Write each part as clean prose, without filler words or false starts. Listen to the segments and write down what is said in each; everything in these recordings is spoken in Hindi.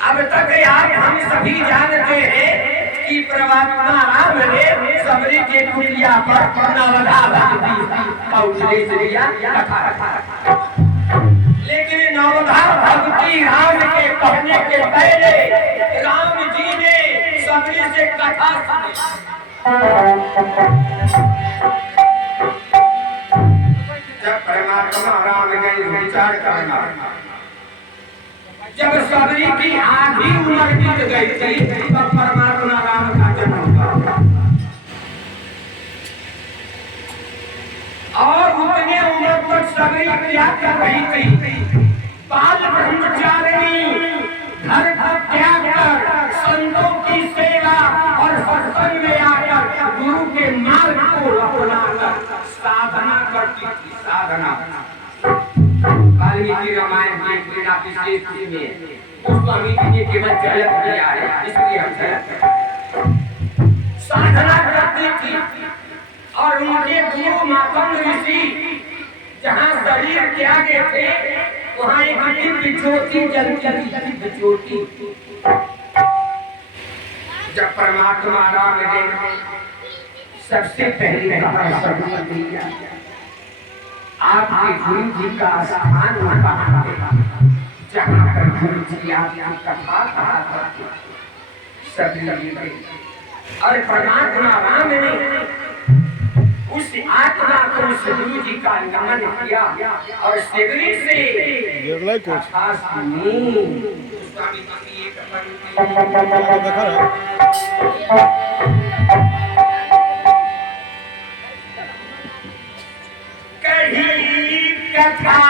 अब तक आज हम सभी जानते हैं कि परमात्मा राम ने सबरी के कुटिया पर नवधा भक्ति कथा, लेकिन नवधा भक्ति राम के कहने के पहले राम जी ने सबरी से कथा सुनी। जब परमात्मा राम गए विचार करना, जब सबरी की आधी उम्र बीत गई थी तब परमात्मा राम का जन्म हुआ और उतने उम्र तक सबरी क्या कर रही थी? बाल ब्रह्मचारिणी, घर का त्याग कर संतों की सेवा और सत्संग में आकर गुरु के मार्ग को अपनाकर साधना करती थी। साधना वाल्मीकि रामायण की प्रेरणा विशेष में गोस्वामी जी ने केवल झलक दिया है, इसलिए हम झलक साधना करती थी। और उनके गुरु मातंग ऋषि जहाँ शरीर त्यागे थे वहाँ एक दिव्य ज्योति जलती ज्योति। जब परमात्मा राम ने सबसे पहले आपके गुरु जी का स्थान कहाँ है, जहाँ पर गुरु जी आपकी कथा कहा करते सभी और परमात्मा राम ने उस आत्मा को उस गुरु जी का नमन किया और शिवरी से कथा सुनी। कही कथा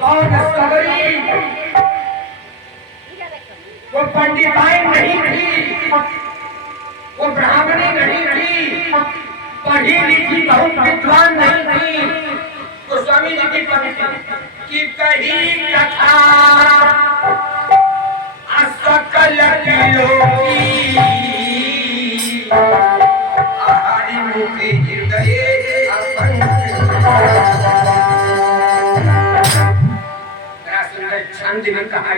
कौन सबरी, वो पंडिताई नहीं थी, वो ब्राह्मणी नहीं थी, पढ़ी लिखी बहुत विद्वान नहीं थी। तो स्वामी जी की पंक्ति कि कही कथा असकल लोकी आहारी मुखी हृदय छंद में कहा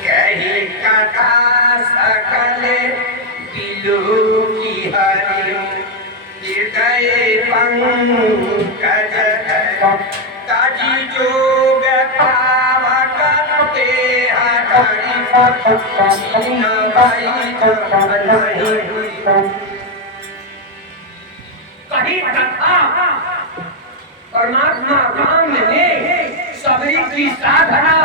कही कथा सकल दिलों की हरि हृदय पंकज ताजी जोग पावक ते हरि न भाई कहीं कथा परमात्मा राम ने सबरी की साधना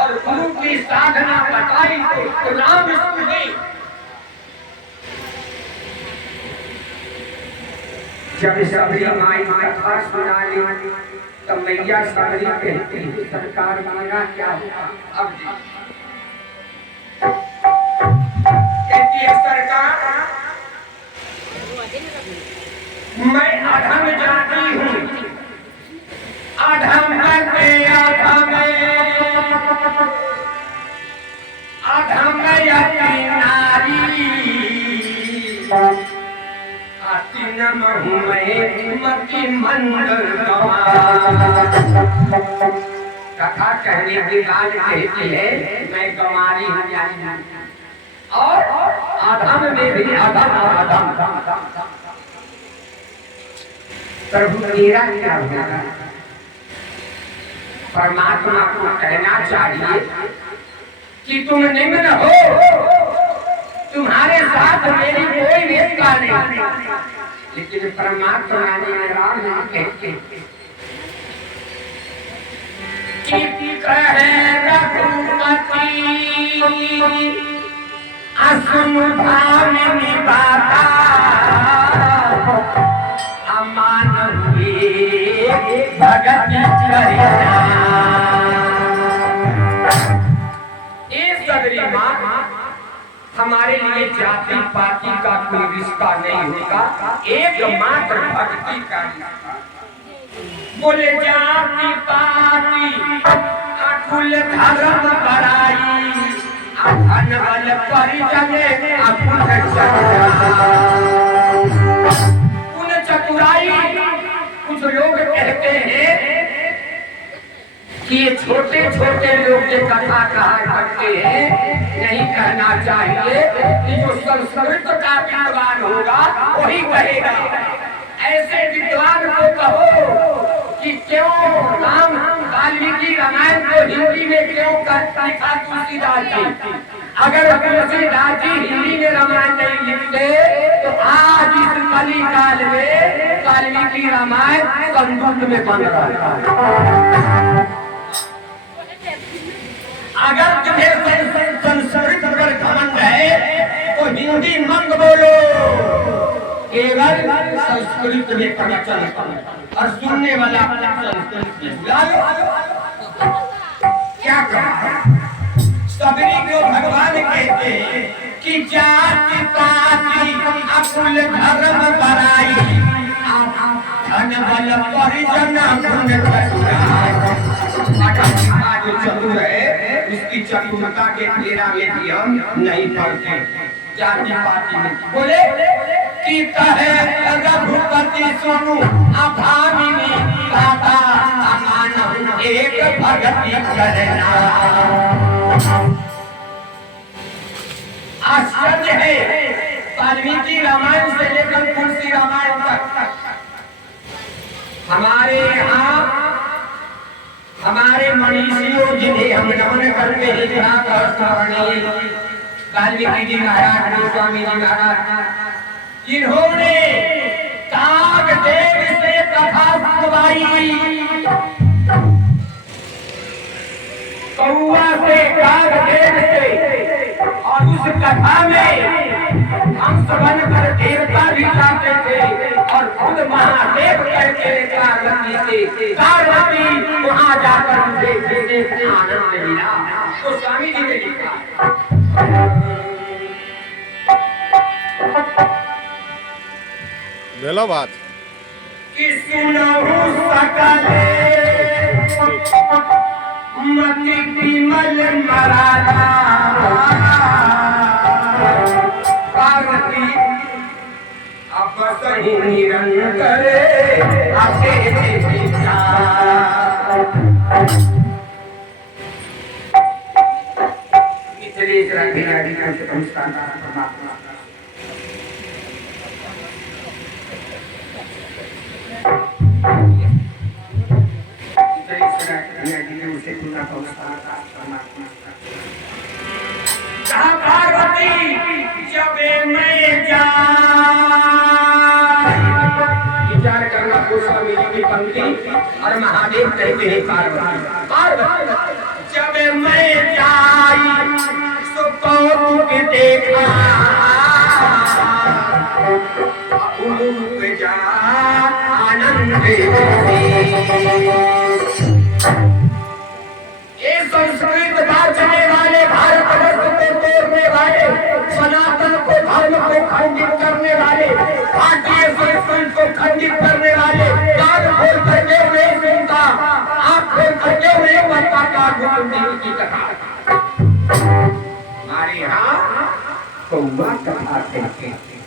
और गुरु की साधना बताई तो राम सुने। जब सबरी माई कथा सुना ली तो मैया सबरी कहती सरकार मेरा क्या हुआ? अब कहती है सरकार मैं अधम जाती हूँ, अधम करके अधम अधम यति नारी अति नमहु मैं मति मंदर कथा कहने की बात कहती है मैं गंवारी हूँ और अधम में भी अधम। प्रभु मेरा क्या होगा? परमात्मा को कहना चाहिए कि तुम निम्न हो, तुम्हारे साथ मेरी कोई रिश्ता नहीं, लेकिन परमात्मा ने राम कहते कि कहे रघुपति असुभामिनी बाता अमान हुए भगत करिया। सबरी माँ हमारे लिए जाति पाति का कोई रिश्ता नहीं होगा, एकमात्र भक्ति का रिश्ता। बोले जाति पाति कुल धर्म बड़ाई धन बल परिजन चतुराई। कुछ लोग कहते हैं कि ये छोटे छोटे लोग जो कथा कहा करते हैं, नहीं कहना चाहिए कि जो संस्कृत का विद्वान होगा वही कहेगा। ऐसे विद्वान को कहो कि क्यों राम वाल्मीकि रामायण को हिंदी में क्यों लिखा तुलसीदास जी। अगर तुलसीदास जी हिंदी में रामायण नहीं लिखते तो आज इस कली काल में वाल्मीकि रामायण संस्कृत में बन रहा है। अगर तुम्हें संस्कृत पर घमंड है तो हिंदी मंग बोलो, केवल संस्कृत में प्रवचन और सुनने वाला संस्कृत में बुला लो। क्या कहा? सबरी को भगवान कहते हैं कि जाति पाति अकुल धर्म बराई, धन बल परिजन गुण कटुराई। जो चतुर है उसकी चतुरता के फेरा में भी हम नहीं पड़ते। जाति पाति में बोले कि कहे रघुपति सुनु अभामिनी दाता अमान एक भगति करना। आश्चर्य है, वाल्मीकि रामायण से लेकर तुलसी रामायण तक हमारे यहाँ हमारे मनीषियों जिन्हें हम नमन करते हैं, वाल्मीकि जी महाराज, गोस्वामी जी महाराज, जिन्होंने कागदेव से कथा सुनवाई, कौआ से कागदेव से, और उस कथा में हंस बनकर देवता भी जाते थे और खुद महादेव कहते पार्वती से, पार्वती वहां जाकर मुझे आनंद मिला। तो स्वामी जी ने लिखा बेला बात कि सुनहु सकले मति विमल मराला, पार्वती अब सही निरंतर आते इसलिए परमात्मा पार्वती जब मैं विचार करना, गोस्वामी जी की पंक्ति और महादेव कहते हैं पार्वती जब मैं जाई सो कौतुक देखा, उलूक जा आनंद संस्कृत बांटने वाले, भारतवर्ष को तोड़ने वाले, सनातन को धर्म को खंडित करने वाले, भारतीय संस्कृति को खंडित करने वाले, कान खोल करके नहीं सुनता, आँख खोल करके नहीं बनता कागदेव की कथा। हमारे यहाँ कौआ कथा कहते हैं।